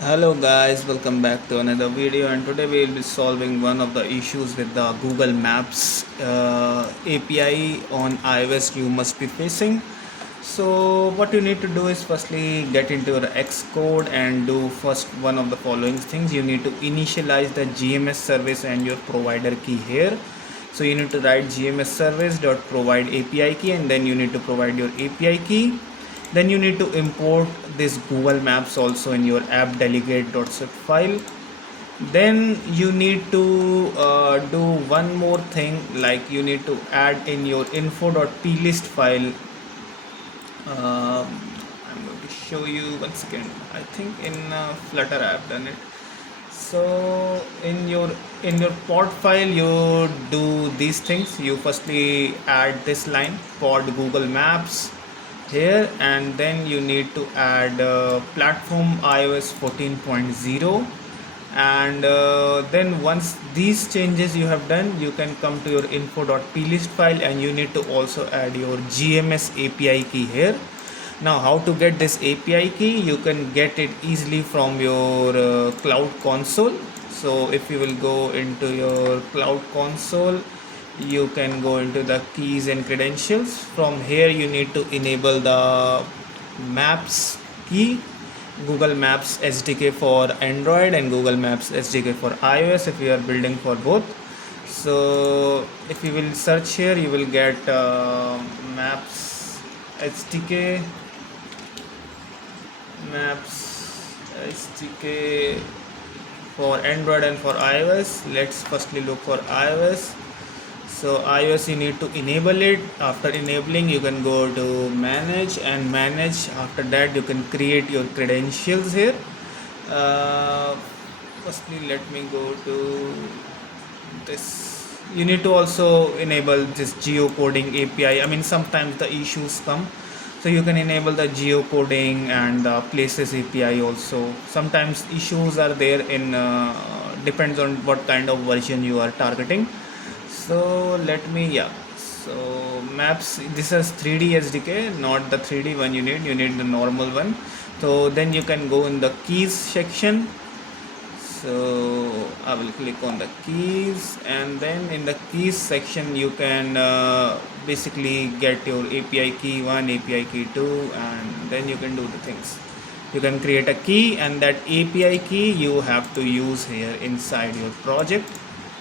Hello guys, welcome back to another video, and today we will be solving one of the issues with the Google Maps API on iOS you must be facing. So what you need to do is firstly get into your Xcode and do first one of the following things. You need to initialize the GMS service and your provider key here. So you need to write gms service dot provide API key, and then you need to provide your API key. Then you need to import this Google Maps also in your app delegate.zip file. Then you need to do one more thing, like you need to add in your info.plist file. I'm going to show you one second. I think in Flutter I've done it. So in your pod file you do these things. You firstly add this line pod Google Maps here, and then you need to add platform iOS 14.0, and then once these changes you have done, you can come to your info.plist file, and you need to also add your GMS API key here. Now how to get this API key? You can get it easily from your cloud console. So if you will go into your cloud console, you can go into the keys and credentials. From here you need to enable the maps key, Google Maps SDK for Android and Google Maps SDK for iOS if you are building for both. So if you will search here, you will get maps SDK, maps SDK for Android and for iOS. Let's firstly look for iOS. So iOS you need to enable it. After enabling, you can go to manage and manage. After that you can create your credentials here. Firstly let me go to this. You need to also enable this geocoding API. I mean, sometimes the issues come, so you can enable the geocoding and the places API also. Sometimes issues are there in depends on what kind of version you are targeting. So let me, yeah, so maps, this is 3D SDK, not the 3D one you need the normal one. So then you can go in the keys section. So I will click on the keys, and then in the keys section you can basically get your API key 1, API key 2, and then you can do the things. You can create a key, and that API key you have to use here inside your project,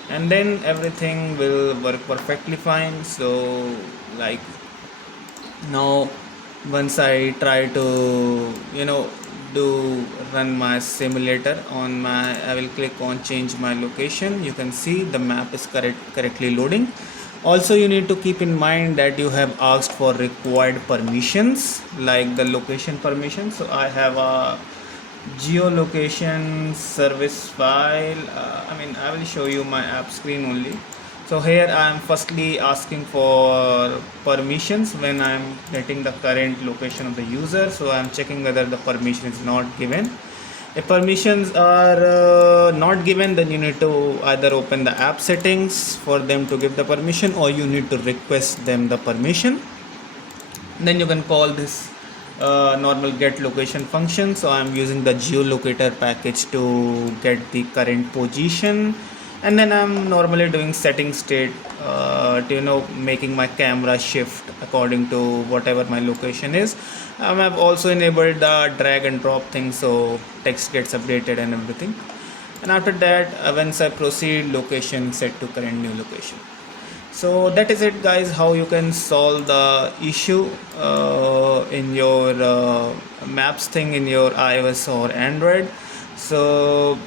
and then everything will work perfectly fine. So like now, once I try to do run my simulator on my, I will click on change my location. You can see the map is correctly loading. Also you need to keep in mind that you have asked for required permissions, like the location permission. So I have a geolocation service file. I will show you my app screen only. So here I am firstly asking for permissions when I am getting the current location of the user. So I am checking whether the permission is not given. If permissions are not given, then you need to either open the app settings for them to give the permission, or you need to request them the permission. Then you can call this normal get location function. So I'm using the geolocator package to get the current position, and then I'm normally doing setting state to making my camera shift according to whatever my location is. I've also enabled the drag and drop thing, so text gets updated and everything. And after that, once I proceed, location set to current new location. So that is it guys, how you can solve the issue in your maps thing in your iOS or Android. So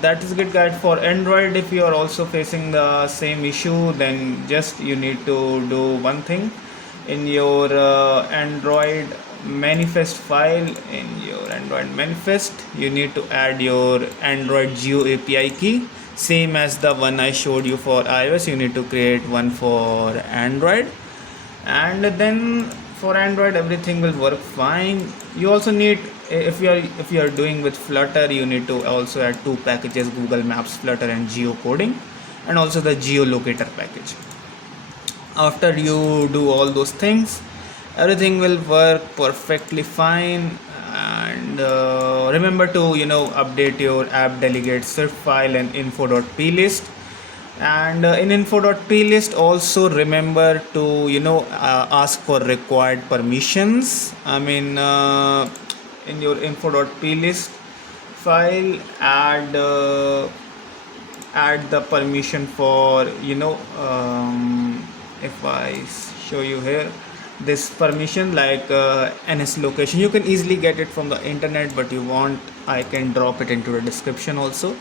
that is good guide for Android. If you are also facing the same issue, then just you need to do one thing. In your Android manifest file, in your Android manifest, you need to add your Android Geo API key, same as the one I showed you for iOS. You need to create one for Android, and then for Android everything will work fine. You also need, if you are doing with Flutter, you need to also add two packages, Google Maps Flutter and geocoding, and also the geolocator package. After you do all those things, everything will work perfectly fine, and and remember to update your app delegate swift file and info.plist. And in info.plist also remember to ask for required permissions. I mean, in your info.plist file, add the permission for if I show you here this permission like ns location. You can easily get it from the internet, but you want, I can drop it into the description also.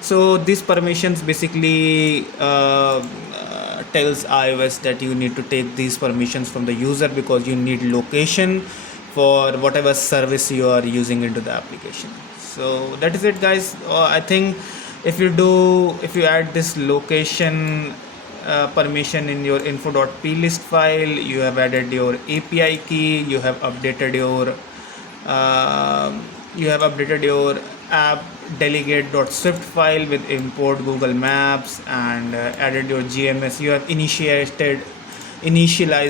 So these permissions basically tells iOS that you need to take these permissions from the user, because you need location for whatever service you are using into the application. So that is it, guys. I think if you add this location permission in your info.plist file, you have added your API key, you have updated your app delegate.swift file with import Google Maps, and added your GMS. You have initialized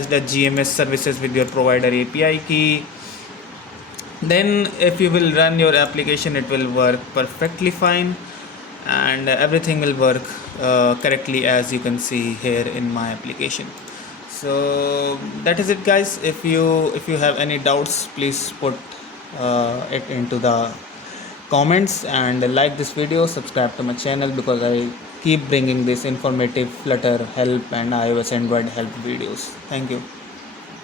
the GMS services with your provider API key. Then if you will run your application, it will work perfectly fine, and everything will work correctly, as you can see here in my application. So that is it, guys. If you have any doubts, please put it into the comments, and like this video, subscribe to my channel, because I keep bringing this informative Flutter help and iOS Android help videos. Thank you.